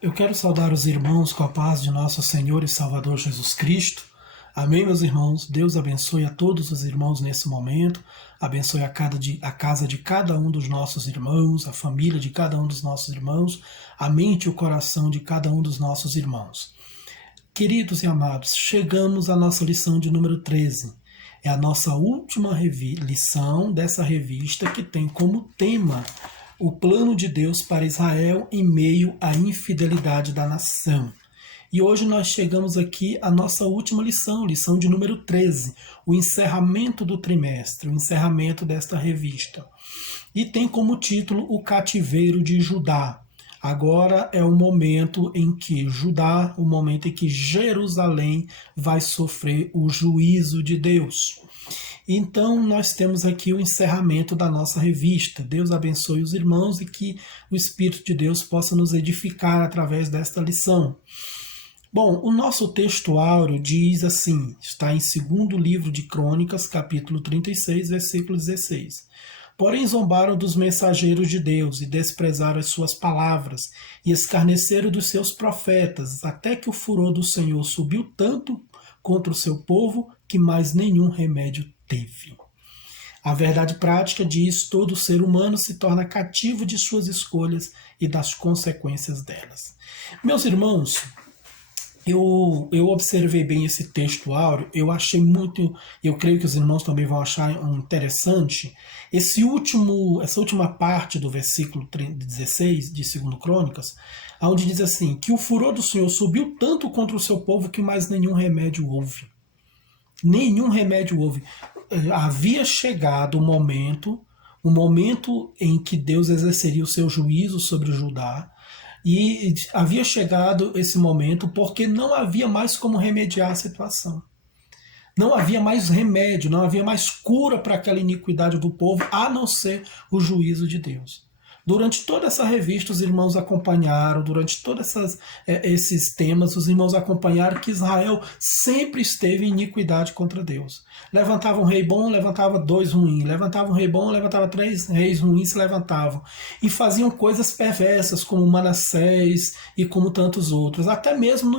Eu quero saudar os irmãos com a paz de nosso Senhor e Salvador Jesus Cristo. Amém, meus irmãos? Deus abençoe a todos os irmãos nesse momento, abençoe a casa de cada um dos nossos irmãos, a família de cada um dos nossos irmãos, a mente e o coração de cada um dos nossos irmãos. Queridos e amados, chegamos à nossa lição de número 13. É a nossa última lição dessa revista que tem como tema o plano de Deus para Israel em meio à infidelidade da nação. E hoje nós chegamos aqui à nossa última lição, lição de número 13, o encerramento do trimestre, o encerramento desta revista. E tem como título o cativeiro de Judá. Agora é o momento em que Judá, o momento em que Jerusalém vai sofrer o juízo de Deus. Então, nós temos aqui o encerramento da nossa revista. Deus abençoe os irmãos e que o Espírito de Deus possa nos edificar através desta lição. Bom, o nosso texto áureo diz assim, está em 2º livro de Crônicas, capítulo 36, versículo 16. Porém zombaram dos mensageiros de Deus e desprezaram as suas palavras e escarneceram dos seus profetas, até que o furor do Senhor subiu tanto contra o seu povo que mais nenhum remédio teve. A verdade prática diz: todo ser humano se torna cativo de suas escolhas e das consequências delas. Meus irmãos, eu observei bem esse texto áureo, eu achei muito, eu creio que os irmãos também vão achar interessante, essa última parte do versículo 16 de 2º Crônicas, onde diz assim, que o furor do Senhor subiu tanto contra o seu povo que mais nenhum remédio houve. Nenhum remédio houve. Havia chegado o momento em que Deus exerceria o seu juízo sobre Judá, e havia chegado esse momento porque não havia mais como remediar a situação. Não havia mais remédio, não havia mais cura para aquela iniquidade do povo, a não ser o juízo de Deus. Durante toda essa revista, os irmãos acompanharam, durante todos esses temas, os irmãos acompanharam que Israel sempre esteve em iniquidade contra Deus. Levantava um rei bom, levantava 2 ruins. Levantava um rei bom, levantava 3 reis ruins se levantavam. E faziam coisas perversas, como Manassés e como tantos outros. Até mesmo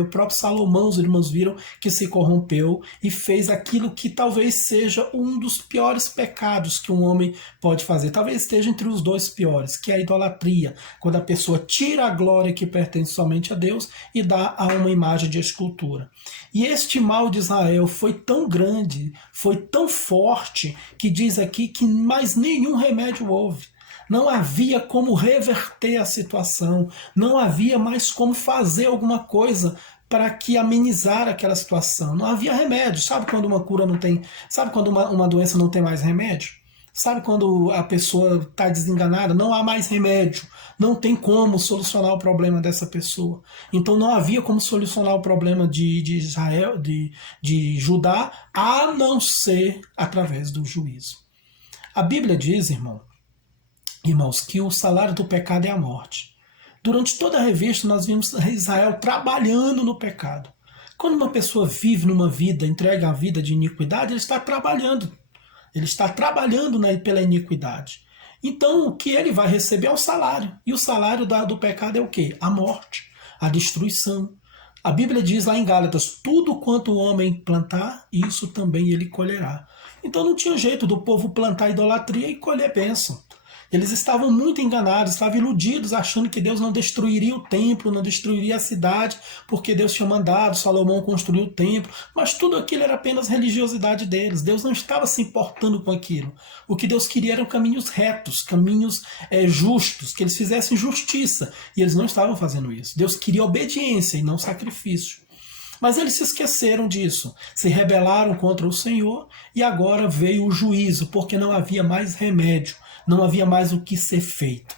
o próprio Salomão, os irmãos viram que se corrompeu e fez aquilo que talvez seja um dos piores pecados que um homem pode fazer. Talvez esteja entre os 2 piores, que é a idolatria, quando a pessoa tira a glória que pertence somente a Deus e dá a uma imagem de escultura. E este mal de Israel foi tão grande, foi tão forte, que diz aqui que mais nenhum remédio houve. Não havia como reverter a situação, não havia mais como fazer alguma coisa para que amenizar aquela situação. Não havia remédio. Sabe quando uma cura não tem, sabe quando uma doença não tem mais remédio? Sabe quando a pessoa está desenganada? Não há mais remédio, não tem como solucionar o problema dessa pessoa. Então não havia como solucionar o problema de Israel, de Judá, a não ser através do juízo. A Bíblia diz, irmãos, que o salário do pecado é a morte. Durante toda a revista nós vimos Israel trabalhando no pecado. Quando uma pessoa vive numa vida, entrega a vida de iniquidade, ele está trabalhando. Ele está trabalhando pela iniquidade. Então o que ele vai receber é o salário. E o salário do pecado é o quê? A morte, a destruição. A Bíblia diz lá em Gálatas, tudo quanto o homem plantar, isso também ele colherá. Então não tinha jeito do povo plantar idolatria e colher bênção. Eles estavam muito enganados, estavam iludidos, achando que Deus não destruiria o templo, não destruiria a cidade, porque Deus tinha mandado Salomão construir o templo. Mas tudo aquilo era apenas religiosidade deles. Deus não estava se importando com aquilo. O que Deus queria eram caminhos retos, caminhos justos, que eles fizessem justiça. E eles não estavam fazendo isso. Deus queria obediência e não sacrifício. Mas eles se esqueceram disso, se rebelaram contra o Senhor e agora veio o juízo, porque não havia mais remédio, não havia mais o que ser feito.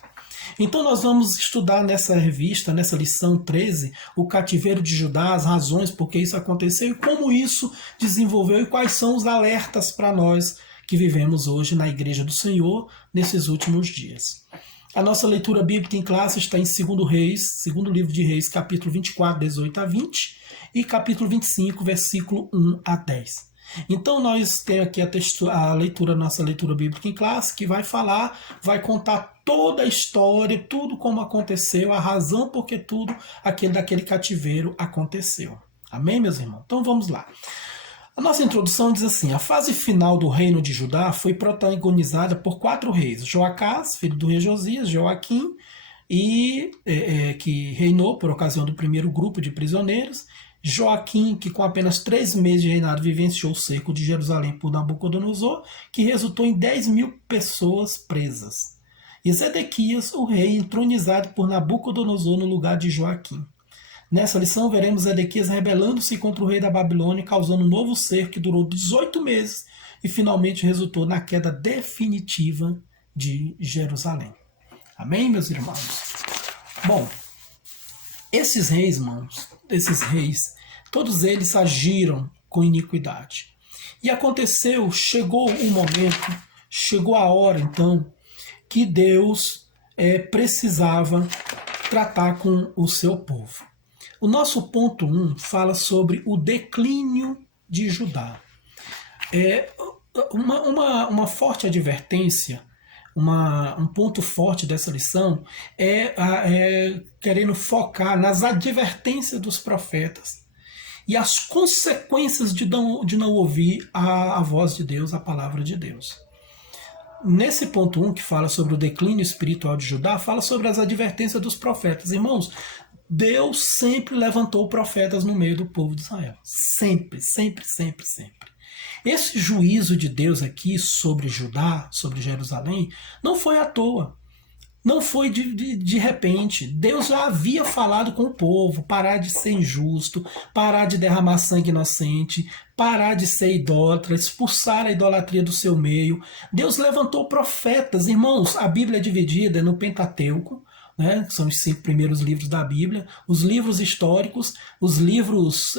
Então nós vamos estudar nessa revista, nessa lição 13, o cativeiro de Judá, as razões por que isso aconteceu e como isso desenvolveu e quais são os alertas para nós que vivemos hoje na Igreja do Senhor nesses últimos dias. A nossa leitura bíblica em classe está em 2º Reis, 2º livro de Reis, capítulo 24, 18 a 20 e capítulo 25, versículo 1 a 10. Então nós temos aqui nossa leitura bíblica em classe, que vai contar toda a história, tudo como aconteceu, a razão por que tudo daquele cativeiro aconteceu. Amém, meus irmãos? Então vamos lá. A nossa introdução diz assim: a fase final do reino de Judá foi protagonizada por 4 reis: Joacás, filho do rei Josias, Joaquim, que reinou por ocasião do primeiro grupo de prisioneiros, Joaquim, que com apenas 3 meses de reinado vivenciou o cerco de Jerusalém por Nabucodonosor, que resultou em 10.000 pessoas presas. E Zedequias, o rei, entronizado por Nabucodonosor no lugar de Joaquim. Nessa lição veremos Zedequias rebelando-se contra o rei da Babilônia, causando um novo cerco que durou 18 meses e finalmente resultou na queda definitiva de Jerusalém. Amém, meus irmãos? Bom, esses reis, irmãos, todos eles agiram com iniquidade. E aconteceu, chegou o momento, chegou a hora, então, que Deus precisava tratar com o seu povo. O nosso ponto 1 fala sobre o declínio de Judá. Uma forte advertência, um ponto forte dessa lição querendo focar nas advertências dos profetas e as consequências de não ouvir a voz de Deus, a palavra de Deus. Nesse ponto 1, que fala sobre o declínio espiritual de Judá, fala sobre as advertências dos profetas. Irmãos, Deus sempre levantou profetas no meio do povo de Israel. Sempre, sempre, sempre, sempre. Esse juízo de Deus aqui sobre Judá, sobre Jerusalém, não foi à toa. Não foi de repente. Deus já havia falado com o povo, parar de ser injusto, parar de derramar sangue inocente, parar de ser idólatra, expulsar a idolatria do seu meio. Deus levantou profetas. Irmãos, a Bíblia é dividida no Pentateuco, né, que são os 5 primeiros livros da Bíblia, os livros históricos, os livros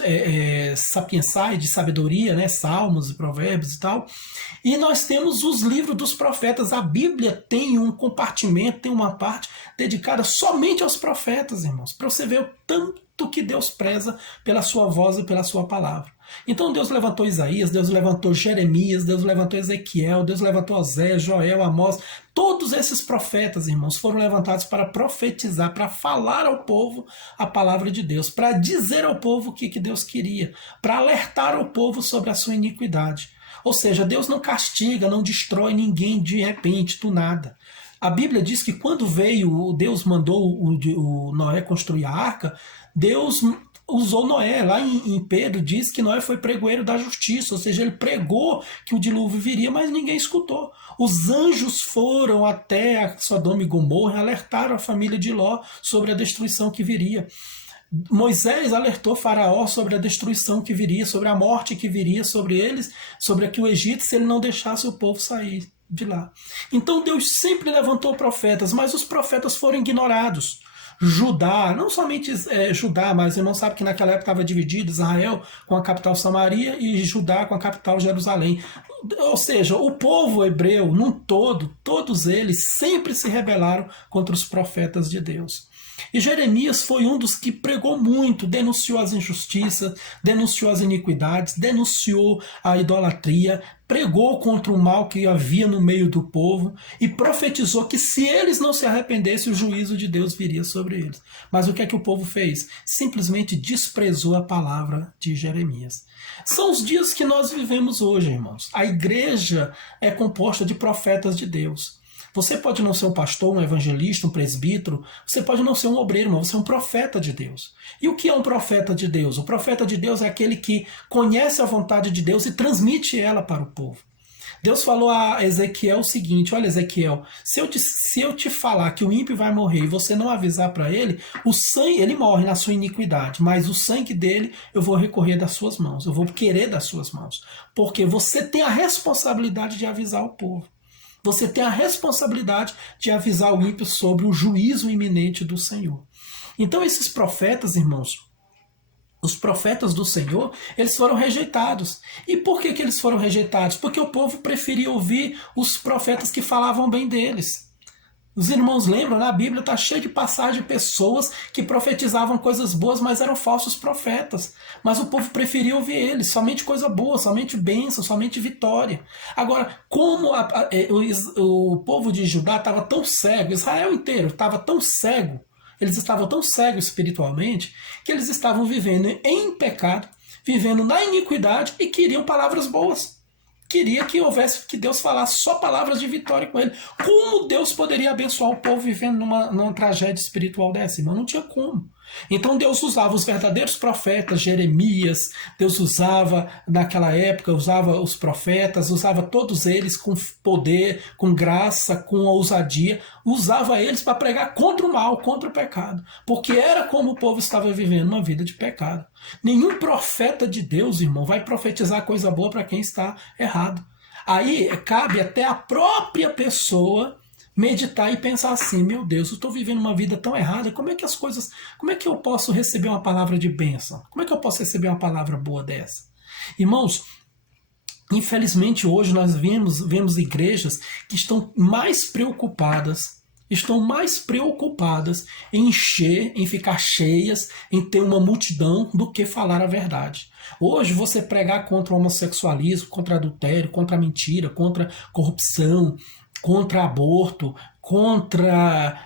sapiensais de sabedoria, né, Salmos e Provérbios e tal, e nós temos os livros dos profetas. A Bíblia tem um compartimento, tem uma parte dedicada somente aos profetas, irmãos, para você ver o tanto que Deus preza pela sua voz e pela sua palavra. Então Deus levantou Isaías, Deus levantou Jeremias, Deus levantou Ezequiel, Deus levantou Osés, Joel, Amós. Todos esses profetas, irmãos, foram levantados para profetizar, para falar ao povo a palavra de Deus, para dizer ao povo o que Deus queria, para alertar ao povo sobre a sua iniquidade. Ou seja, Deus não castiga, não destrói ninguém de repente, do nada. A Bíblia diz que quando Deus mandou o Noé construir a arca, Deus usou Noé. Lá em Pedro diz que Noé foi pregoeiro da justiça, ou seja, ele pregou que o dilúvio viria, mas ninguém escutou. Os anjos foram até a Sodoma e Gomorra e alertaram a família de Ló sobre a destruição que viria. Moisés alertou Faraó sobre a destruição que viria, sobre a morte que viria sobre eles, sobre o Egito, se ele não deixasse o povo sair de lá. Então Deus sempre levantou profetas, mas os profetas foram ignorados. Judá, não somente Judá, mas irmão sabe que naquela época estava dividido Israel com a capital Samaria e Judá com a capital Jerusalém. Ou seja, o povo hebreu, num todo, todos eles sempre se rebelaram contra os profetas de Deus. E Jeremias foi um dos que pregou muito, denunciou as injustiças, denunciou as iniquidades, denunciou a idolatria, pregou contra o mal que havia no meio do povo e profetizou que se eles não se arrependessem, o juízo de Deus viria sobre eles. Mas o que é que o povo fez? Simplesmente desprezou a palavra de Jeremias. São os dias que nós vivemos hoje, irmãos. A igreja é composta de profetas de Deus. Você pode não ser um pastor, um evangelista, um presbítero, você pode não ser um obreiro, mas você é um profeta de Deus. E o que é um profeta de Deus? O profeta de Deus é aquele que conhece a vontade de Deus e transmite ela para o povo. Deus falou a Ezequiel o seguinte: olha, Ezequiel, se eu te falar que o ímpio vai morrer e você não avisar para ele, o sangue, ele morre na sua iniquidade, mas o sangue dele eu vou recorrer das suas mãos, eu vou querer das suas mãos, porque você tem a responsabilidade de avisar o povo. Você tem a responsabilidade de avisar o ímpio sobre o juízo iminente do Senhor. Então esses profetas, irmãos, os profetas do Senhor, eles foram rejeitados. E por que eles foram rejeitados? Porque o povo preferia ouvir os profetas que falavam bem deles. Os irmãos lembram, na Bíblia está cheio de passagem de pessoas que profetizavam coisas boas, mas eram falsos profetas. Mas o povo preferia ouvir eles, somente coisa boa, somente bênção, somente vitória. Agora, como o povo de Judá estava tão cego, Israel inteiro estava tão cego, eles estavam tão cegos espiritualmente, que eles estavam vivendo em pecado, vivendo na iniquidade e queriam palavras boas. Queria que houvesse, que Deus falasse só palavras de vitória com ele. Como Deus poderia abençoar o povo vivendo numa tragédia espiritual dessa? Irmão, não tinha como. Então Deus usava os verdadeiros profetas, Jeremias, Deus usava naquela época, usava os profetas, usava todos eles com poder, com graça, com ousadia, usava eles para pregar contra o mal, contra o pecado, porque era como o povo estava vivendo uma vida de pecado. Nenhum profeta de Deus, irmão, vai profetizar coisa boa para quem está errado. Aí cabe até a própria pessoa meditar e pensar assim: meu Deus, eu estou vivendo uma vida tão errada, como é que eu posso receber uma palavra de bênção? Como é que eu posso receber uma palavra boa dessa? Irmãos, infelizmente hoje nós vemos igrejas que estão mais preocupadas em encher, em ficar cheias, em ter uma multidão, do que falar a verdade. Hoje você pregar contra o homossexualismo, contra adultério, contra a mentira, contra corrupção, contra aborto, contra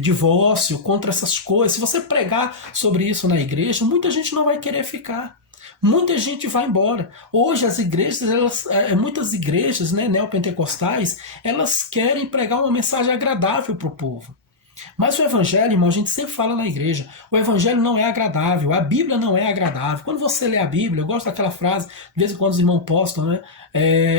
divórcio, contra essas coisas. Se você pregar sobre isso na igreja, muita gente não vai querer ficar. Muita gente vai embora. Hoje as igrejas, muitas igrejas, né, neopentecostais, elas querem pregar uma mensagem agradável para o povo. Mas o evangelho, irmão, a gente sempre fala na igreja, o evangelho não é agradável, a Bíblia não é agradável. Quando você lê a Bíblia, eu gosto daquela frase, de vez em quando os irmãos postam, né?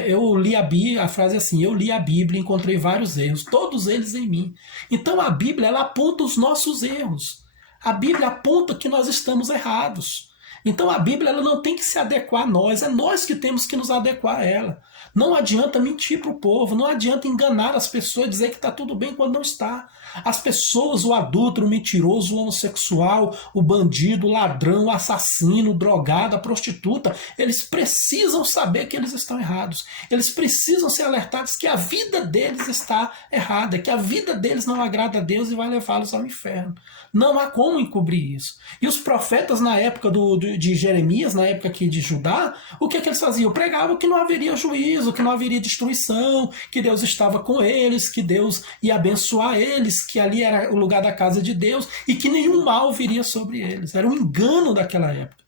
Eu li a Bíblia, a frase é assim: eu li a Bíblia e encontrei vários erros, todos eles em mim. Então a Bíblia, ela aponta os nossos erros. A Bíblia aponta que nós estamos errados. Então a Bíblia, ela não tem que se adequar a nós, é nós que temos que nos adequar a ela. Não adianta mentir para o povo, não adianta enganar as pessoas, dizer que está tudo bem quando não está. As pessoas, o adúltero, o mentiroso, o homossexual, o bandido, o ladrão, o assassino, o drogado, a prostituta, eles precisam saber que eles estão errados. Eles precisam ser alertados que a vida deles está errada, que a vida deles não agrada a Deus e vai levá-los ao inferno. Não há como encobrir isso. E os profetas na época de Jeremias, na época aqui de Judá, o que eles faziam? Pregavam que não haveria juízo, que não haveria destruição, que Deus estava com eles, que Deus ia abençoar eles, que ali era o lugar da casa de Deus e que nenhum mal viria sobre eles. Era um engano daquela época.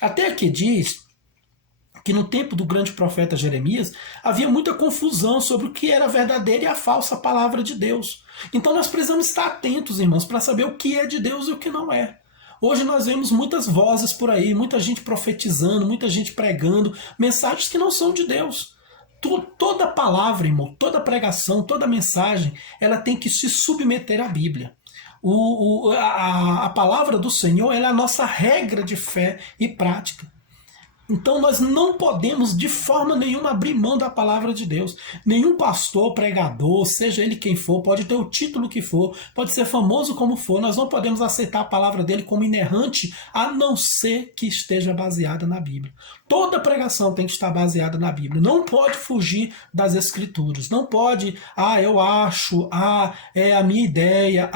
Até que diz que no tempo do grande profeta Jeremias havia muita confusão sobre o que era a verdadeira e a falsa palavra de Deus. Então nós precisamos estar atentos, irmãos, para saber o que é de Deus e o que não é. Hoje nós vemos muitas vozes por aí, muita gente profetizando, muita gente pregando mensagens que não são de Deus. Toda palavra, irmão, toda pregação, toda mensagem, ela tem que se submeter à Bíblia. A palavra do Senhor, ela é a nossa regra de fé e prática. Então nós não podemos de forma nenhuma abrir mão da palavra de Deus. Nenhum pastor, pregador, seja ele quem for, pode ter o título que for, pode ser famoso como for, nós não podemos aceitar a palavra dele como inerrante, a não ser que esteja baseada na Bíblia. Toda pregação tem que estar baseada na Bíblia. Não pode fugir das Escrituras. Não pode, eu acho, é a minha ideia,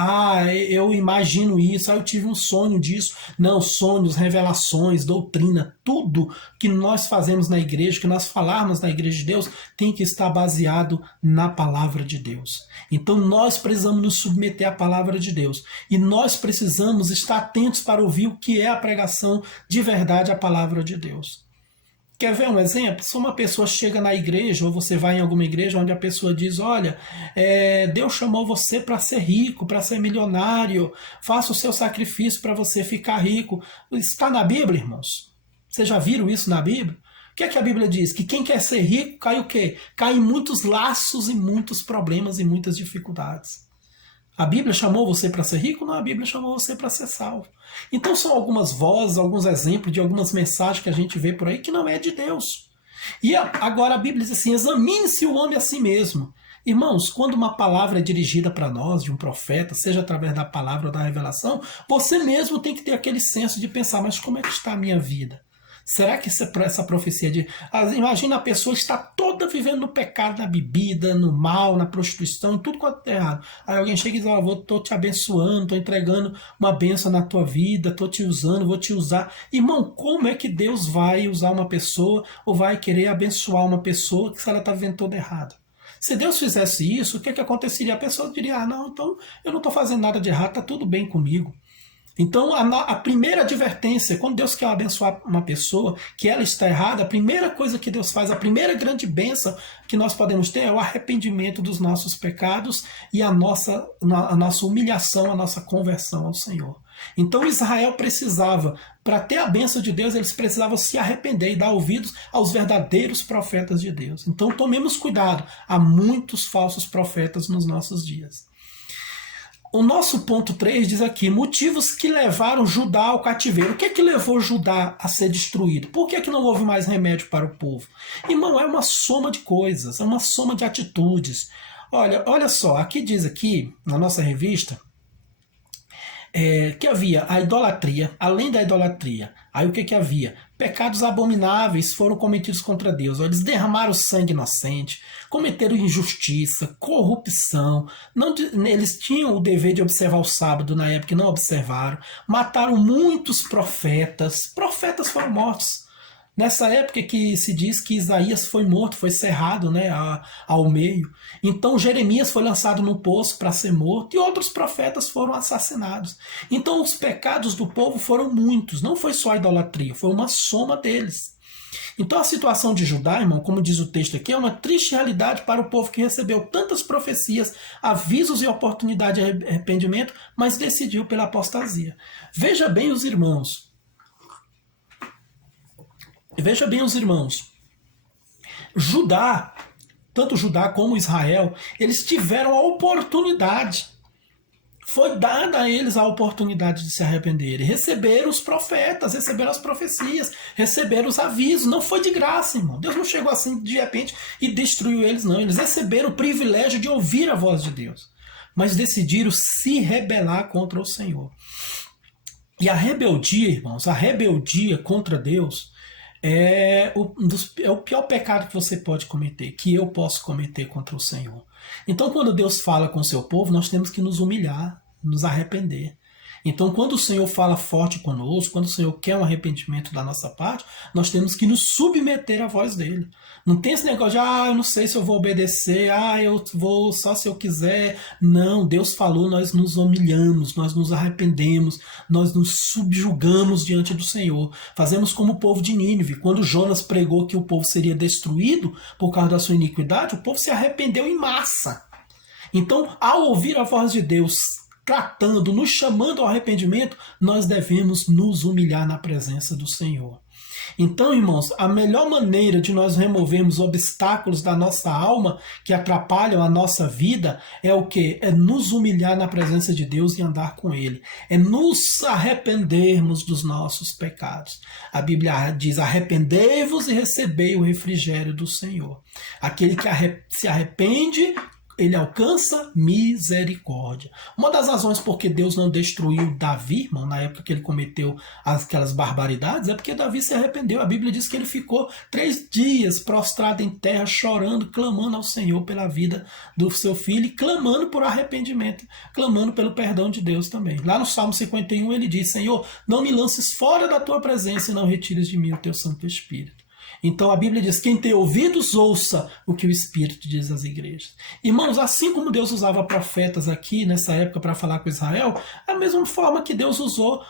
eu imagino isso, eu tive um sonho disso. Não, sonhos, revelações, doutrina, tudo que nós fazemos na igreja, que nós falarmos na igreja de Deus, tem que estar baseado na palavra de Deus. Então nós precisamos nos submeter à palavra de Deus. E nós precisamos estar atentos para ouvir o que é a pregação de verdade, a palavra de Deus. Quer ver um exemplo? Se uma pessoa chega na igreja, ou você vai em alguma igreja onde a pessoa diz: olha, Deus chamou você para ser rico, para ser milionário, faça o seu sacrifício para você ficar rico. Está na Bíblia, irmãos? Vocês já viram isso na Bíblia? O que é que a Bíblia diz? Que quem quer ser rico cai o quê? Cai em muitos laços e muitos problemas e muitas dificuldades. A Bíblia chamou você para ser rico? Não, a Bíblia chamou você para ser salvo. Então são algumas vozes, alguns exemplos de algumas mensagens que a gente vê por aí que não é de Deus. E agora a Bíblia diz assim: examine-se o homem a si mesmo. Irmãos, quando uma palavra é dirigida para nós, de um profeta, seja através da palavra ou da revelação, você mesmo tem que ter aquele senso de pensar: mas como é que está a minha vida? Será que essa profecia de... Imagina a pessoa está toda vivendo no pecado, na bebida, no mal, na prostituição, tudo quanto é errado. Aí alguém chega e diz, estou te abençoando, estou entregando uma bênção na tua vida, estou te usando, vou te usar. Irmão, como é que Deus vai usar uma pessoa ou vai querer abençoar uma pessoa se ela está vivendo toda errada? Se Deus fizesse isso, o que aconteceria? A pessoa diria, não, então eu não estou fazendo nada de errado, está tudo bem comigo. Então, a primeira advertência, quando Deus quer abençoar uma pessoa, que ela está errada, a primeira coisa que Deus faz, a primeira grande bênção que nós podemos ter é o arrependimento dos nossos pecados e a nossa humilhação, a nossa conversão ao Senhor. Então, Israel precisava, para ter a bênção de Deus, eles precisavam se arrepender e dar ouvidos aos verdadeiros profetas de Deus. Então, tomemos cuidado, há muitos falsos profetas nos nossos dias. O nosso ponto 3 diz aqui, motivos que levaram Judá ao cativeiro. O que é que levou Judá a ser destruído? Por que é que não houve mais remédio para o povo? Irmão, é uma soma de coisas, é uma soma de atitudes. Olha só, aqui diz aqui, na nossa revista, que havia a idolatria, além da idolatria. Aí o que havia? Pecados abomináveis foram cometidos contra Deus. Eles derramaram sangue inocente, cometeram injustiça, corrupção. Eles tinham o dever de observar o sábado na época e não observaram. Mataram muitos profetas. Profetas foram mortos. Nessa época que se diz que Isaías foi morto, foi cerrado, né, ao meio. Então Jeremias foi lançado no poço para ser morto e outros profetas foram assassinados. Então os pecados do povo foram muitos, não foi só a idolatria, foi uma soma deles. Então a situação de Judá, irmão, como diz o texto aqui, é uma triste realidade para o povo que recebeu tantas profecias, avisos e oportunidade de arrependimento, mas decidiu pela apostasia. Veja bem os irmãos, Judá, tanto Judá como Israel, eles tiveram a oportunidade, foi dada a eles a oportunidade de se arrependerem, receberam os profetas, receberam as profecias, receberam os avisos, não foi de graça, irmão. Deus não chegou assim de repente e destruiu eles, não. Eles receberam o privilégio de ouvir a voz de Deus, mas decidiram se rebelar contra o Senhor. E a rebeldia, irmãos, a rebeldia contra Deus é o pior pecado que você pode cometer, que eu posso cometer contra o Senhor. Então, quando Deus fala com o seu povo, nós temos que nos humilhar, nos arrepender. Então, quando o Senhor fala forte conosco, quando o Senhor quer um arrependimento da nossa parte, nós temos que nos submeter à voz dele. Não tem esse negócio de, eu não sei se eu vou obedecer, eu vou só se eu quiser. Não, Deus falou, nós nos humilhamos, nós nos arrependemos, nós nos subjugamos diante do Senhor. Fazemos como o povo de Nínive. Quando Jonas pregou que o povo seria destruído por causa da sua iniquidade, o povo se arrependeu em massa. Então, ao ouvir a voz de Deus tratando, nos chamando ao arrependimento, nós devemos nos humilhar na presença do Senhor. Então, irmãos, a melhor maneira de nós removermos obstáculos da nossa alma que atrapalham a nossa vida é o quê? É nos humilhar na presença de Deus e andar com Ele. É nos arrependermos dos nossos pecados. A Bíblia diz, arrependei-vos e recebei o refrigério do Senhor. Aquele que se arrepende, ele alcança misericórdia. Uma das razões porque Deus não destruiu Davi, irmão, na época que ele cometeu aquelas barbaridades, é porque Davi se arrependeu. A Bíblia diz que ele ficou 3 dias prostrado em terra, chorando, clamando ao Senhor pela vida do seu filho e clamando por arrependimento, clamando pelo perdão de Deus também. Lá no Salmo 51 ele diz, Senhor, não me lances fora da tua presença e não retires de mim o teu Santo Espírito. Então a Bíblia diz, quem tem ouvidos, ouça o que o Espírito diz às igrejas. Irmãos, assim como Deus usava profetas aqui nessa época para falar com Israel, a mesma forma que Deus usou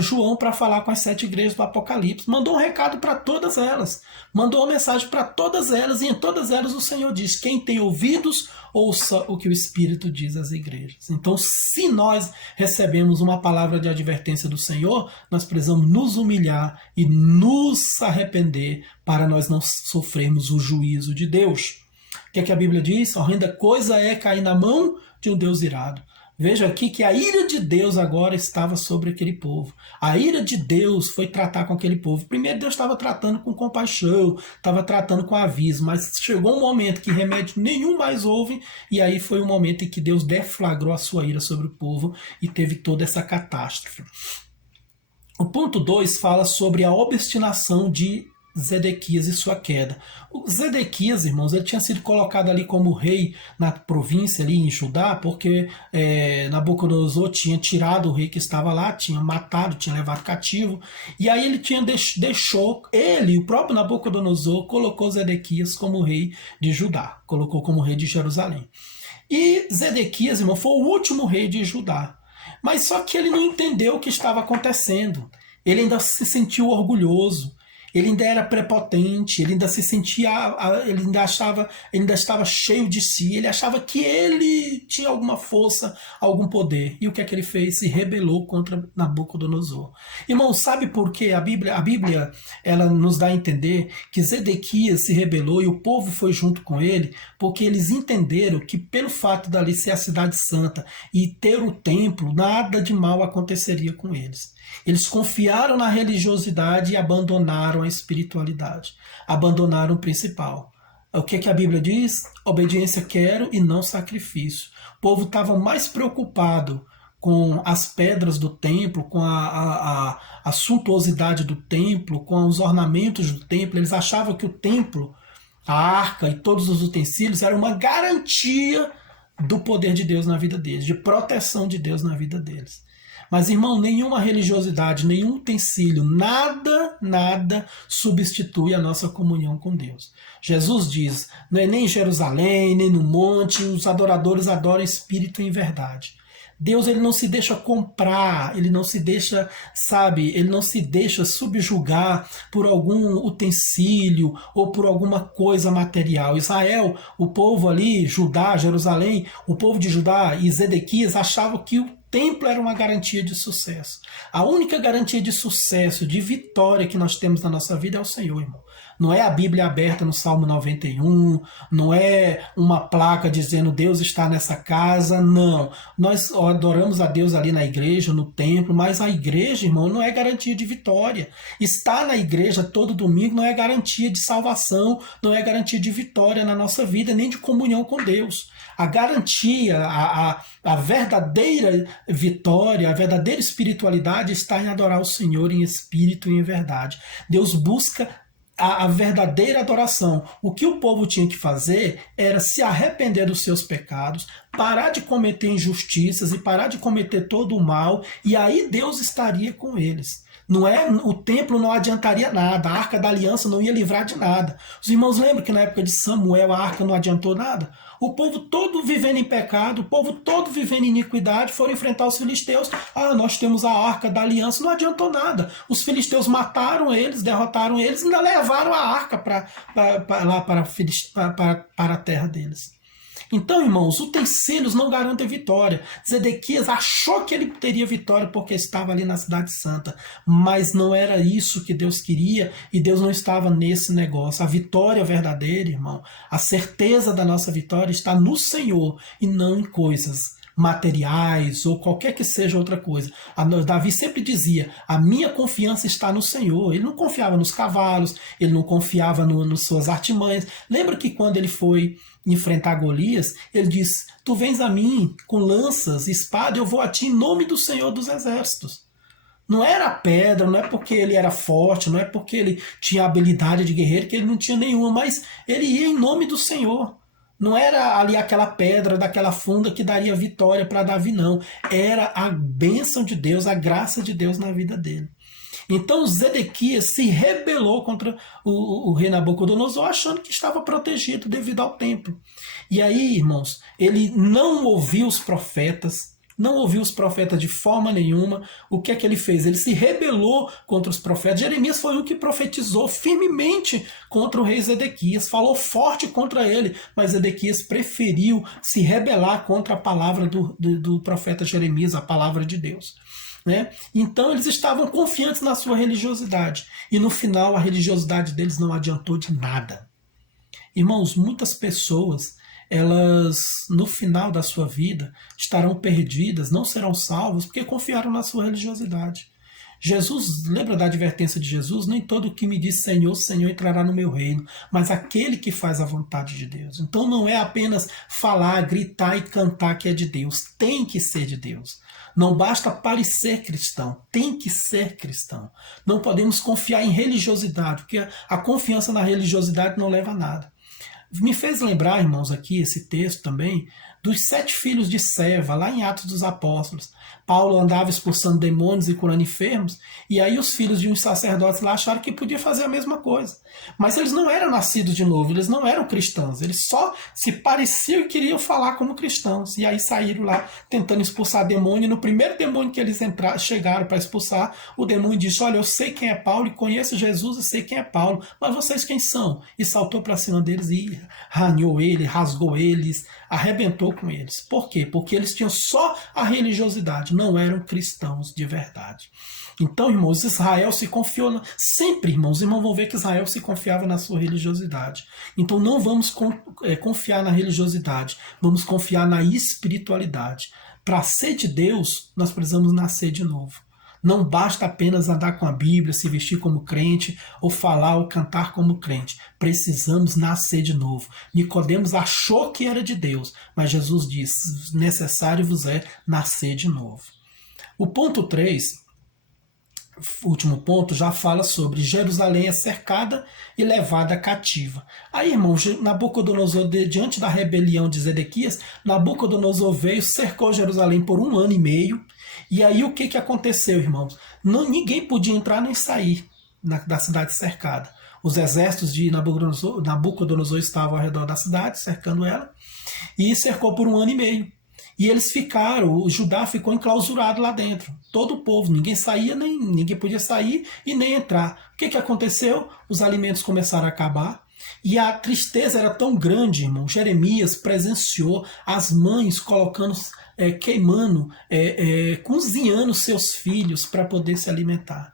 João para falar com as 7 igrejas do Apocalipse. Mandou um recado para todas elas. Mandou uma mensagem para todas elas e em todas elas o Senhor diz, quem tem ouvidos, ouça o que o Espírito diz às igrejas. Então, se nós recebemos uma palavra de advertência do Senhor, nós precisamos nos humilhar e nos arrepender para nós não sofrermos o juízo de Deus. O que é que a Bíblia diz? Horrenda coisa é cair na mão de um Deus irado. Veja aqui que a ira de Deus agora estava sobre aquele povo. A ira de Deus foi tratar com aquele povo. Primeiro Deus estava tratando com compaixão, estava tratando com aviso, mas chegou um momento que remédio nenhum mais houve, e aí foi o momento em que Deus deflagrou a sua ira sobre o povo e teve toda essa catástrofe. O ponto 2 fala sobre a obstinação de Zedequias e sua queda. O Zedequias, irmãos, ele tinha sido colocado ali como rei na província ali em Judá, porque Nabucodonosor tinha tirado o rei que estava lá, tinha matado, tinha levado cativo, e aí ele tinha o próprio Nabucodonosor, colocou Zedequias como rei de Judá, colocou como rei de Jerusalém. E Zedequias, irmão, foi o último rei de Judá. Mas só que ele não entendeu o que estava acontecendo. Ele ainda se sentiu orgulhoso. Ele ainda era prepotente, ele ainda se sentia, ele ainda estava cheio de si, ele achava que ele tinha alguma força, algum poder. E o que é que ele fez? Se rebelou contra Nabucodonosor. Irmão, sabe por quê? A Bíblia ela nos dá a entender que Zedequias se rebelou e o povo foi junto com ele, porque eles entenderam que pelo fato dali ser a cidade santa e ter o templo, nada de mal aconteceria com eles. Eles confiaram na religiosidade e abandonaram a espiritualidade. Abandonaram o principal. O que a Bíblia diz? Obediência quero e não sacrifício. O povo estava mais preocupado com as pedras do templo, com a suntuosidade do templo, com os ornamentos do templo. Eles achavam que o templo, a arca e todos os utensílios eram uma garantia do poder de Deus na vida deles, de proteção de Deus na vida deles. Mas, irmão, nenhuma religiosidade, nenhum utensílio, nada substitui a nossa comunhão com Deus. Jesus diz, não é nem em Jerusalém, nem no monte, os adoradores adoram espírito em verdade. Deus, ele não se deixa comprar, ele não se deixa, ele não se deixa subjugar por algum utensílio ou por alguma coisa material. Israel, o povo ali, Judá, Jerusalém, o povo de Judá e Zedequias achavam que o templo era uma garantia de sucesso. A única garantia de sucesso, de vitória que nós temos na nossa vida é o Senhor, irmão. Não é a Bíblia aberta no Salmo 91, não é uma placa dizendo Deus está nessa casa, não. Nós adoramos a Deus ali na igreja, no templo, mas a igreja, irmão, não é garantia de vitória. Estar na igreja todo domingo não é garantia de salvação, não é garantia de vitória na nossa vida, nem de comunhão com Deus. A garantia, a verdadeira vitória, a verdadeira espiritualidade está em adorar o Senhor em espírito e em verdade. Deus busca a verdadeira adoração. O que o povo tinha que fazer era se arrepender dos seus pecados, parar de cometer injustiças e parar de cometer todo o mal, e aí Deus estaria com eles. Não é, o templo não adiantaria nada, a arca da aliança não ia livrar de nada. Os irmãos lembram que na época de Samuel a arca não adiantou nada? O povo todo vivendo em pecado, o povo todo vivendo em iniquidade, foram enfrentar os filisteus. Nós temos a arca da aliança, não adiantou nada. Os filisteus mataram eles, derrotaram eles, ainda levaram a arca para a terra deles. Então, irmãos, utensílios não garantem vitória. Zedequias achou que ele teria vitória porque estava ali na cidade santa, mas não era isso que Deus queria e Deus não estava nesse negócio. A vitória verdadeira, irmão, a certeza da nossa vitória está no Senhor e não em coisas materiais ou qualquer que seja outra coisa. Davi sempre dizia, a minha confiança está no Senhor. Ele não confiava nos cavalos, ele não confiava nas suas artimanhas. Lembra que quando ele foi enfrentar Golias, ele diz, tu vens a mim com lanças, espada, eu vou a ti em nome do Senhor dos Exércitos. Não era pedra, não é porque ele era forte, não é porque ele tinha habilidade de guerreiro, que ele não tinha nenhuma, mas ele ia em nome do Senhor. Não era ali aquela pedra daquela funda que daria vitória para Davi, não. Era a bênção de Deus, a graça de Deus na vida dele. Então Zedequias se rebelou contra o rei Nabucodonosor, achando que estava protegido devido ao templo. E aí, irmãos, ele não ouviu os profetas, não ouviu os profetas de forma nenhuma. O que é que ele fez? Ele se rebelou contra os profetas. Jeremias foi o que profetizou firmemente contra o rei Zedequias, falou forte contra ele, mas Zedequias preferiu se rebelar contra a palavra do profeta Jeremias, a palavra de Deus. Então eles estavam confiantes na sua religiosidade e no final a religiosidade deles não adiantou de nada. Irmãos, muitas pessoas, elas no final da sua vida estarão perdidas, não serão salvas porque confiaram na sua religiosidade. Jesus, lembra da advertência de Jesus? Nem todo o que me diz Senhor, Senhor entrará no meu reino, mas aquele que faz a vontade de Deus. Então não é apenas falar, gritar e cantar que é de Deus, tem que ser de Deus. Não basta parecer cristão, tem que ser cristão. Não podemos confiar em religiosidade, porque a confiança na religiosidade não leva a nada. Me fez lembrar, irmãos, aqui esse texto também, dos 7 filhos de Seva, lá em Atos dos Apóstolos. Paulo andava expulsando demônios e curando enfermos, e aí os filhos de uns sacerdotes lá acharam que podia fazer a mesma coisa. Mas eles não eram nascidos de novo, eles não eram cristãos, eles só se pareciam e queriam falar como cristãos. E aí saíram lá tentando expulsar demônio, e no primeiro demônio que eles chegaram para expulsar, o demônio disse: olha, eu sei quem é Paulo e conheço Jesus e sei quem é Paulo, mas vocês quem são? E saltou para cima deles e ranhou ele, rasgou eles, arrebentou com eles. Por quê? Porque eles tinham só a religiosidade, não eram cristãos de verdade. Então, irmãos, Israel se confiou, sempre, irmãos vão ver que Israel se confiava na sua religiosidade. Então não vamos confiar na religiosidade, vamos confiar na espiritualidade. Para ser de Deus, nós precisamos nascer de novo. Não basta apenas andar com a Bíblia, se vestir como crente, ou falar ou cantar como crente. Precisamos nascer de novo. Nicodemos achou que era de Deus, mas Jesus disse: necessário vos é nascer de novo. O ponto 3, último ponto, já fala sobre Jerusalém é cercada e levada cativa. Aí, irmão, Nabucodonosor, diante da rebelião de Zedequias, Nabucodonosor veio, cercou Jerusalém por 1 ano e meio. E aí o que aconteceu, irmãos? Ninguém podia entrar nem sair da cidade cercada. Os exércitos de Nabucodonosor estavam ao redor da cidade, cercando ela, e cercou por 1 ano e meio. E eles ficaram, o Judá ficou enclausurado lá dentro. Todo o povo, ninguém saía, ninguém podia sair e nem entrar. O que aconteceu? Os alimentos começaram a acabar. E a tristeza era tão grande, irmão. Jeremias presenciou as mães colocando, queimando, cozinhando seus filhos para poder se alimentar.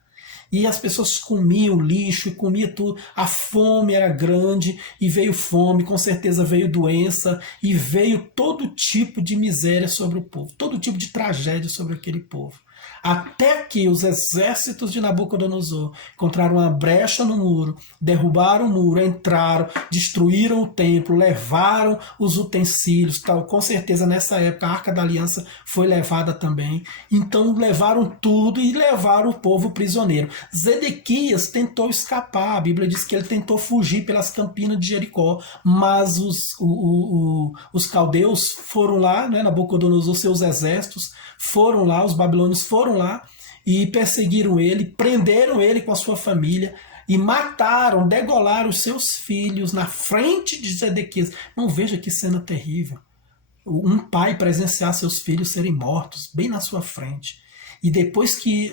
E as pessoas comiam lixo e comiam tudo. A fome era grande e veio fome, com certeza veio doença e veio todo tipo de miséria sobre o povo, todo tipo de tragédia sobre aquele povo. Até que os exércitos de Nabucodonosor encontraram uma brecha no muro, derrubaram o muro, entraram, destruíram o templo, levaram os utensílios. Com certeza nessa época a Arca da Aliança foi levada também. Então levaram tudo e levaram o povo prisioneiro. Zedequias tentou escapar, a Bíblia diz que ele tentou fugir pelas campinas de Jericó, mas os caldeus foram lá, né, Nabucodonosor, seus exércitos foram lá, os babilônios foram lá e perseguiram ele, prenderam ele com a sua família e mataram, degolaram os seus filhos na frente de Zedequias. Não, veja que cena terrível. Um pai presenciar seus filhos serem mortos bem na sua frente. E depois que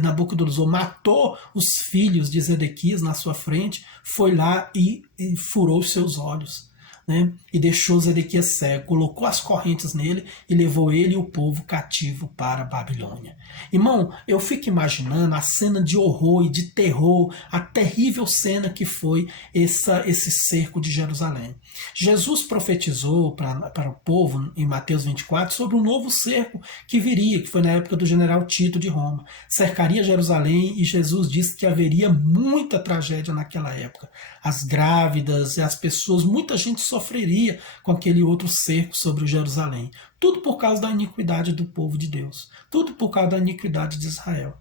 Nabucodonosor matou os filhos de Zedequias na sua frente, foi lá e furou os seus olhos. Né? E deixou Zedequias cego, colocou as correntes nele e levou ele e o povo cativo para a Babilônia. Irmão, eu fico imaginando a cena de horror e de terror, a terrível cena que foi esse cerco de Jerusalém. Jesus profetizou para o povo em Mateus 24 sobre um novo cerco que viria, que foi na época do general Tito de Roma. Cercaria Jerusalém e Jesus disse que haveria muita tragédia naquela época. As grávidas e as pessoas, muita gente sofreria com aquele outro cerco sobre Jerusalém. Tudo por causa da iniquidade do povo de Deus. Tudo por causa da iniquidade de Israel.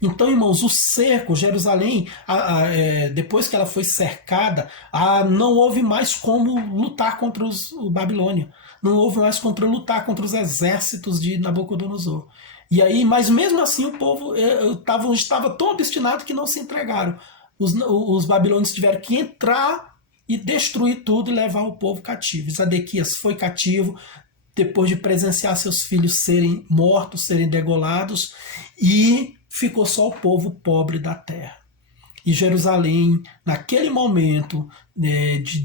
Então, irmãos, o cerco, Jerusalém, depois que ela foi cercada, não houve mais como lutar contra o Babilônia. Não houve mais como lutar contra os exércitos de Nabucodonosor. E aí, mas mesmo assim o povo estava tão obstinado que não se entregaram. Os babilônios tiveram que entrar e destruir tudo e levar o povo cativo. Zedequias foi cativo, depois de presenciar seus filhos serem mortos, serem degolados, e ficou só o povo pobre da terra. E Jerusalém, naquele momento,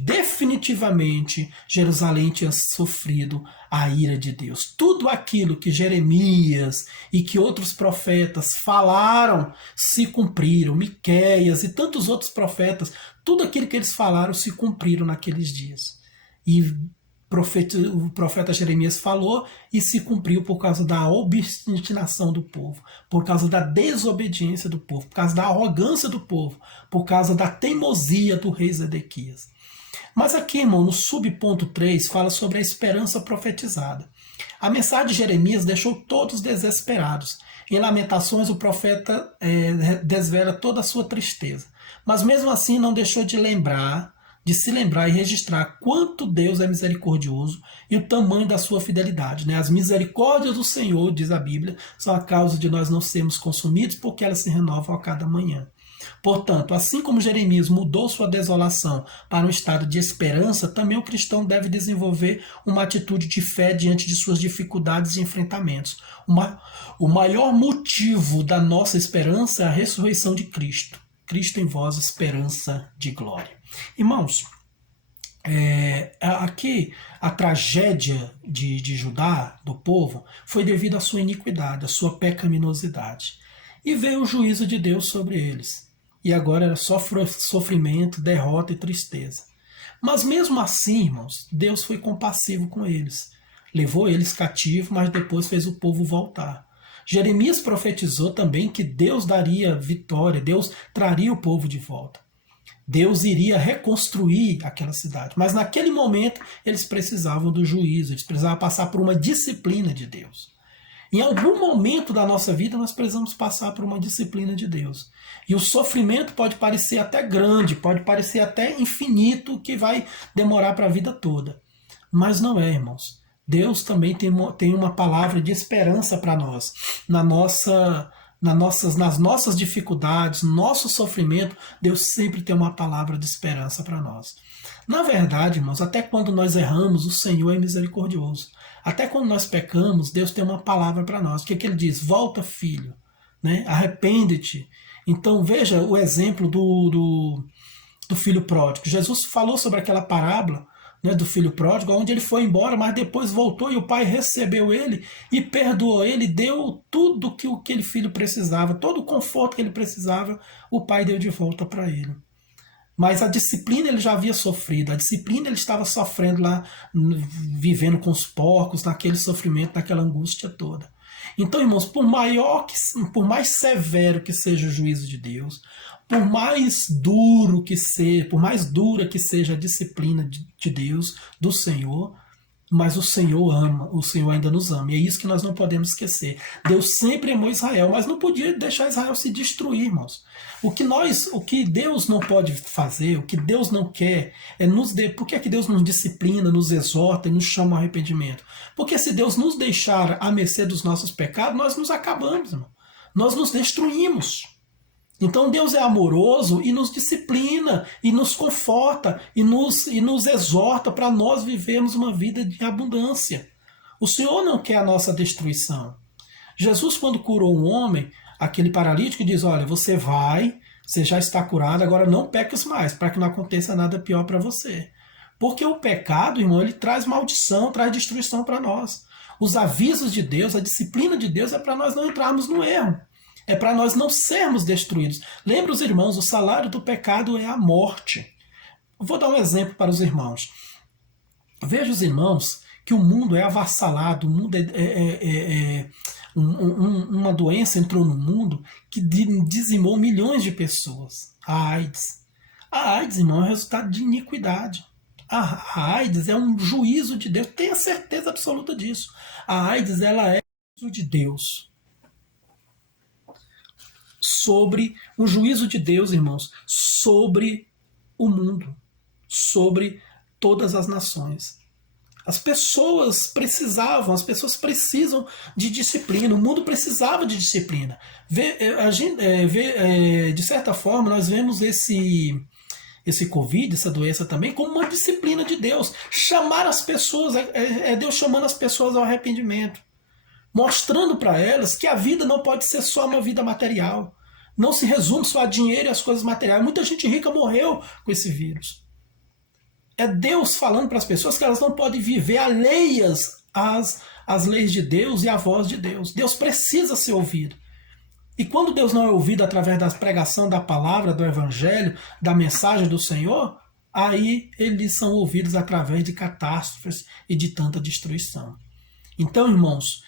definitivamente, Jerusalém tinha sofrido a ira de Deus. Tudo aquilo que Jeremias e que outros profetas falaram se cumpriram. Miqueias e tantos outros profetas, tudo aquilo que eles falaram se cumpriram naqueles dias. E o profeta Jeremias falou e se cumpriu por causa da obstinação do povo, por causa da desobediência do povo, por causa da arrogância do povo, por causa da teimosia do rei Zedequias. Mas aqui, irmão, no subponto 3, fala sobre a esperança profetizada. A mensagem de Jeremias deixou todos desesperados. Em Lamentações, o profeta desvela toda a sua tristeza. Mas mesmo assim não deixou de se lembrar e registrar quanto Deus é misericordioso e o tamanho da sua fidelidade. As misericórdias do Senhor, diz a Bíblia, são a causa de nós não sermos consumidos, porque elas se renovam a cada manhã. Portanto, assim como Jeremias mudou sua desolação para um estado de esperança, também o cristão deve desenvolver uma atitude de fé diante de suas dificuldades e enfrentamentos. O maior motivo da nossa esperança é a ressurreição de Cristo. Cristo em vós, esperança de glória. Irmãos, aqui a tragédia de Judá, do povo, foi devido à sua iniquidade, à sua pecaminosidade. E veio o juízo de Deus sobre eles. E agora era só sofrimento, derrota e tristeza. Mas mesmo assim, irmãos, Deus foi compassivo com eles. Levou eles cativos, mas depois fez o povo voltar. Jeremias profetizou também que Deus daria vitória, Deus traria o povo de volta. Deus iria reconstruir aquela cidade. Mas naquele momento eles precisavam do juízo, eles precisavam passar por uma disciplina de Deus. Em algum momento da nossa vida nós precisamos passar por uma disciplina de Deus. E o sofrimento pode parecer até grande, pode parecer até infinito, que vai demorar para a vida toda. Mas não é, irmãos. Deus também tem uma palavra de esperança para nós. Nas nossas dificuldades, no nosso sofrimento, Deus sempre tem uma palavra de esperança para nós. Na verdade, irmãos, até quando nós erramos, o Senhor é misericordioso. Até quando nós pecamos, Deus tem uma palavra para nós. O que Ele diz? Volta, filho, arrepende-te. Então veja o exemplo do filho pródigo. Jesus falou sobre aquela parábola do filho pródigo, onde ele foi embora, mas depois voltou e o pai recebeu ele e perdoou ele, deu tudo que aquele filho precisava, todo o conforto que ele precisava, o pai deu de volta para ele. Mas a disciplina ele já havia sofrido, a disciplina ele estava sofrendo lá, vivendo com os porcos, naquele sofrimento, naquela angústia toda. Então, irmãos, por mais severo que seja o juízo de Deus, por mais dura que seja a disciplina de Deus, do Senhor, mas o Senhor ama, o Senhor ainda nos ama. E é isso que nós não podemos esquecer. Deus sempre amou Israel, mas não podia deixar Israel se destruir, irmãos. O que Deus não pode fazer, o que Deus não quer, por que é que Deus nos disciplina, nos exorta e nos chama ao arrependimento? Porque se Deus nos deixar à mercê dos nossos pecados, nós nos acabamos, irmão. Nós nos destruímos. Então Deus é amoroso e nos disciplina, e nos conforta, e nos exorta para nós vivermos uma vida de abundância. O Senhor não quer a nossa destruição. Jesus, quando curou um homem, aquele paralítico, diz, olha, você já está curado, agora não peques mais, para que não aconteça nada pior para você. Porque o pecado, irmão, ele traz maldição, traz destruição para nós. Os avisos de Deus, a disciplina de Deus é para nós não entrarmos no erro. É para nós não sermos destruídos. Lembra os irmãos, o salário do pecado é a morte. Vou dar um exemplo para os irmãos. Veja os irmãos que o mundo é avassalado, o mundo uma doença entrou no mundo que dizimou milhões de pessoas. A AIDS. A AIDS, irmão, é resultado de iniquidade. A AIDS é um juízo de Deus. Tenha certeza absoluta disso. A AIDS, ela é um juízo de Deus. Sobre o juízo de Deus, irmãos, sobre o mundo, sobre todas as nações. As pessoas precisam de disciplina, o mundo precisava de disciplina. De certa forma, nós vemos esse Covid, essa doença também, como uma disciplina de Deus. Chamar as pessoas, é Deus chamando as pessoas ao arrependimento. Mostrando para elas que a vida não pode ser só uma vida material. Não se resume só a dinheiro e as coisas materiais. Muita gente rica morreu com esse vírus. É Deus falando para as pessoas que elas não podem viver alheias às leis de Deus e à voz de Deus. Deus precisa ser ouvido. E quando Deus não é ouvido através da pregação da palavra, do evangelho, da mensagem do Senhor, aí eles são ouvidos através de catástrofes e de tanta destruição. Então, irmãos,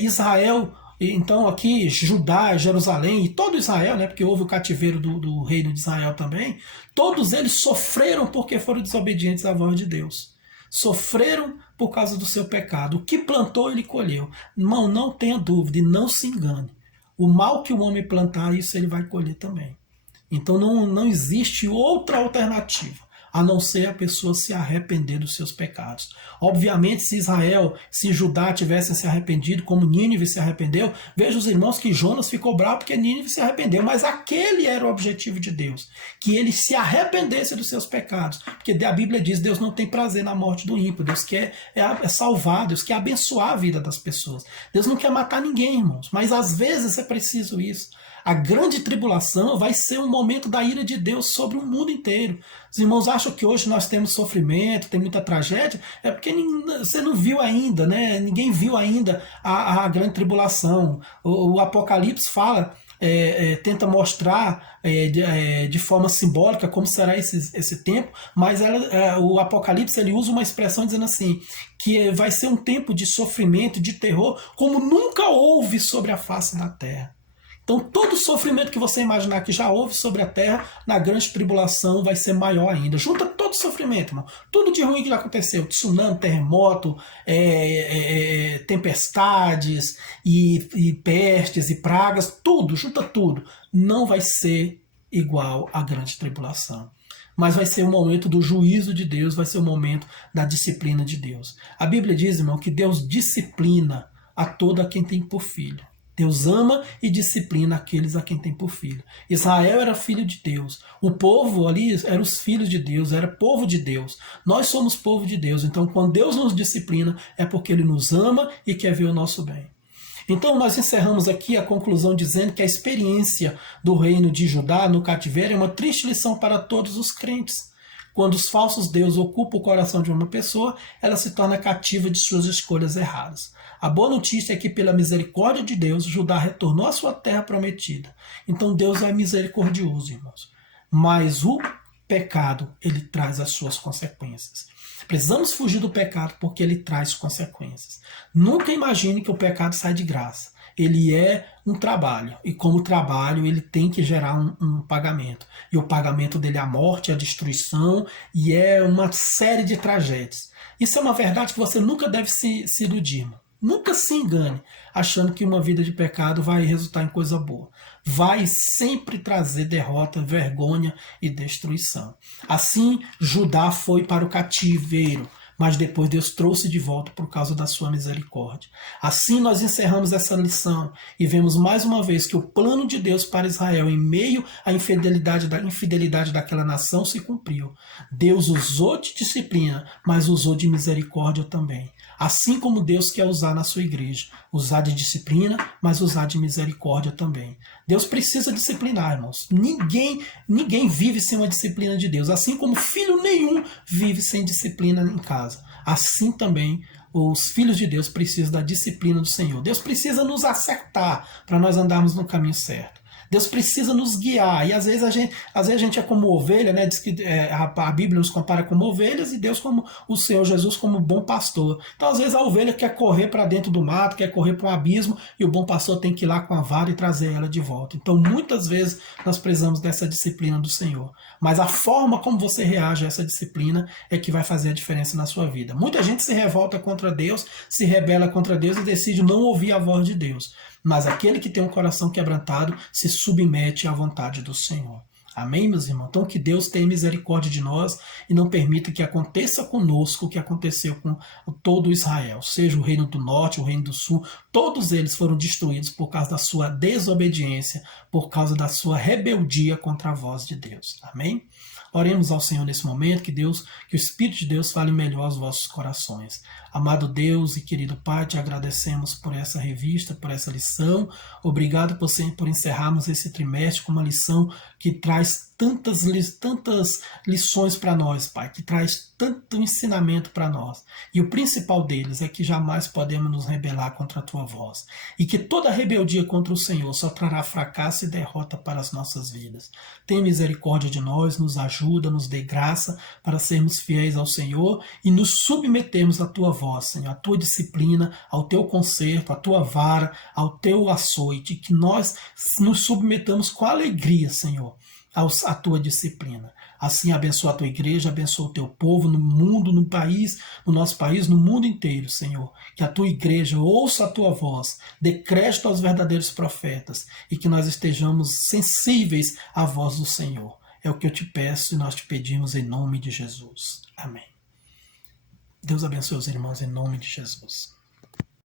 Israel, então aqui Judá, Jerusalém e todo Israel, porque houve o cativeiro do reino de Israel também, todos eles sofreram porque foram desobedientes à voz de Deus. sofreram por causa do seu pecado. O que plantou, ele colheu. Irmão, não tenha dúvida e não se engane. O mal que o homem plantar, isso ele vai colher também. Então não existe outra alternativa a não ser a pessoa se arrepender dos seus pecados. Obviamente, se Israel, se Judá tivessem se arrependido, como Nínive se arrependeu, veja os irmãos que Jonas ficou bravo porque Nínive se arrependeu, mas aquele era o objetivo de Deus, que ele se arrependesse dos seus pecados, porque a Bíblia diz que Deus não tem prazer na morte do ímpio, Deus quer salvar, Deus quer abençoar a vida das pessoas. Deus não quer matar ninguém, irmãos, mas às vezes é preciso isso. A grande tribulação vai ser um momento da ira de Deus sobre o mundo inteiro. Os irmãos acham que hoje nós temos sofrimento, tem muita tragédia, é porque você não viu ainda, né? Ninguém viu ainda a grande tribulação. O Apocalipse fala, tenta mostrar de forma simbólica como será esse tempo, mas o Apocalipse ele usa uma expressão dizendo assim, que vai ser um tempo de sofrimento, de terror, como nunca houve sobre a face da terra. Então todo o sofrimento que você imaginar que já houve sobre a terra, na grande tribulação vai ser maior ainda. Junta todo o sofrimento, irmão. Tudo de ruim que já aconteceu. Tsunami, terremoto, tempestades, e pestes, e pragas, tudo, junta tudo. Não vai ser igual à grande tribulação. Mas vai ser o momento do juízo de Deus, vai ser o momento da disciplina de Deus. A Bíblia diz, irmão, que Deus disciplina a todo a quem tem por filho. Deus ama e disciplina aqueles a quem tem por filho. Israel era filho de Deus. O povo ali eram os filhos de Deus, era povo de Deus. Nós somos povo de Deus. Então, quando Deus nos disciplina, é porque Ele nos ama e quer ver o nosso bem. Então, nós encerramos aqui a conclusão dizendo que a experiência do reino de Judá no cativeiro é uma triste lição para todos os crentes. Quando os falsos deuses ocupam o coração de uma pessoa, ela se torna cativa de suas escolhas erradas. A boa notícia é que, pela misericórdia de Deus, Judá retornou à sua terra prometida. Então Deus é misericordioso, irmãos. Mas o pecado, ele traz as suas consequências. Precisamos fugir do pecado porque ele traz consequências. Nunca imagine que o pecado sai de graça. Ele é um trabalho, e como trabalho ele tem que gerar um pagamento. E o pagamento dele é a morte, a destruição, e é uma série de tragédias. Isso é uma verdade que você nunca deve se iludir, irmão. Nunca se engane achando que uma vida de pecado vai resultar em coisa boa. Vai sempre trazer derrota, vergonha e destruição. Assim, Judá foi para o cativeiro, mas depois Deus trouxe de volta por causa da sua misericórdia. Assim nós encerramos essa lição e vemos mais uma vez que o plano de Deus para Israel em meio à infidelidade daquela nação se cumpriu. Deus usou de disciplina, mas usou de misericórdia também. Assim como Deus quer usar na sua igreja, usar de disciplina, mas usar de misericórdia também. Deus precisa disciplinar, irmãos. Ninguém vive sem uma disciplina de Deus, assim como filho nenhum vive sem disciplina em casa. Assim também os filhos de Deus precisam da disciplina do Senhor. Deus precisa nos acertar para nós andarmos no caminho certo. Deus precisa nos guiar, e às vezes a gente é como ovelha, né? Diz que a Bíblia nos compara como ovelhas e Deus como o Senhor Jesus como bom pastor. Então às vezes a ovelha quer correr para dentro do mato, quer correr para um abismo, e o bom pastor tem que ir lá com a vara e trazer ela de volta. Então muitas vezes nós precisamos dessa disciplina do Senhor. Mas a forma como você reage a essa disciplina é que vai fazer a diferença na sua vida. Muita gente se revolta contra Deus, se rebela contra Deus e decide não ouvir a voz de Deus. Mas aquele que tem um coração quebrantado se submete à vontade do Senhor. Amém, meus irmãos? Então que Deus tenha misericórdia de nós e não permita que aconteça conosco o que aconteceu com todo Israel. Seja o reino do norte, o reino do sul, todos eles foram destruídos por causa da sua desobediência, por causa da sua rebeldia contra a voz de Deus. Amém? Oremos ao Senhor nesse momento, que o Espírito de Deus fale melhor aos vossos corações. Amado Deus e querido Pai, te agradecemos por essa revista, por essa lição. Obrigado por encerrarmos esse trimestre com uma lição que traz tantas lições para nós, Pai, que traz tanto ensinamento para nós. E o principal deles é que jamais podemos nos rebelar contra a Tua voz. E que toda rebeldia contra o Senhor só trará fracasso e derrota para as nossas vidas. Tenha misericórdia de nós, nos ajuda, nos dê graça para sermos fiéis ao Senhor e nos submetermos à Tua voz, Senhor, à Tua disciplina, ao Teu conserto, à Tua vara, ao Teu açoite. Que nós nos submetamos com alegria, Senhor, à Tua disciplina. Assim, abençoa a tua igreja, abençoa o teu povo no mundo, no país, no nosso país, no mundo inteiro, Senhor. Que a tua igreja ouça a tua voz, dê crédito aos verdadeiros profetas e que nós estejamos sensíveis à voz do Senhor. É o que eu te peço e nós te pedimos em nome de Jesus. Amém. Deus abençoe os irmãos em nome de Jesus.